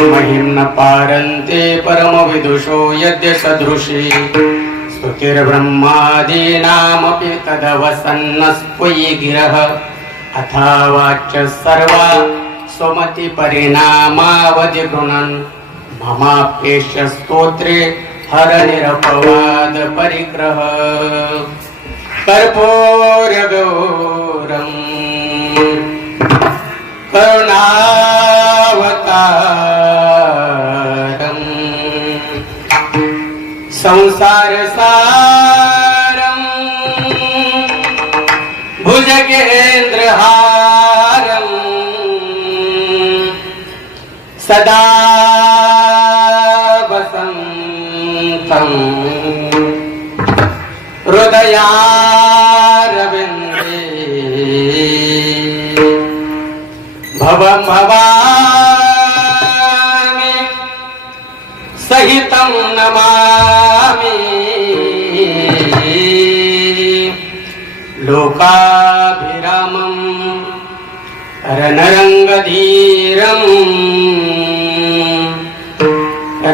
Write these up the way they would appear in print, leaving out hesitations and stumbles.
महिम्न पारन्ते परमविदुषो यद्य सदृशी स्तुतिर्ब्रह्मादीनामपि तदवसन्नस्त्वयि गिरः अथा वाच्य सर्वा स्वमति परिणामावधि गृणन् ममाप्येष्य स्तोत्रे हरनिरपवाद परिग्रह कर्पूरगौरम् करुणावतारम् संसारसारम् भुजगेन्द्रहारम् सदा वसन्तम् हृदयारविन्दे भवं भवामि सहितं नमामि लोकाभिरामं रणरङ्गधीरम्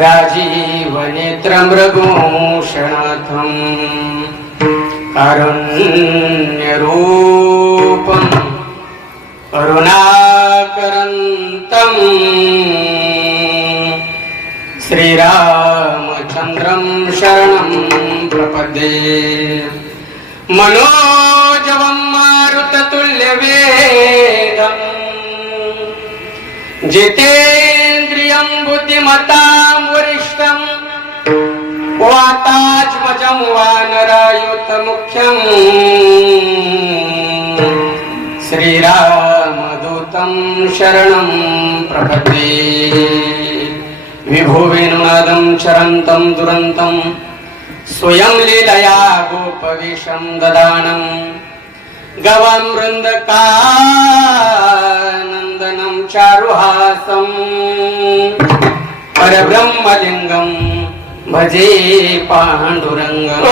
राजीवनेत्रं मृगोषणाथम् कारुण्यरूपं करुणाकरन्तम् श्रीरामचन्द्रं शरणं प्रपद्ये मनोजवं मारुततुल्यवेगम् जितेन्द्रियं बुद्धिमतां वरिष्ठम् वातात्मजं वानरायुतमुख्यं श्रीरामदूतं शरणं प्रपद्ये विभुवेणुनादं चरन्तं दुरन्तं स्वयं लीलया गोपवेशं ददानं गवां वृन्दकानन्दनं चारुहासं परब्रह्मलिङ्गं भजे पाण्डुरङ्गम्।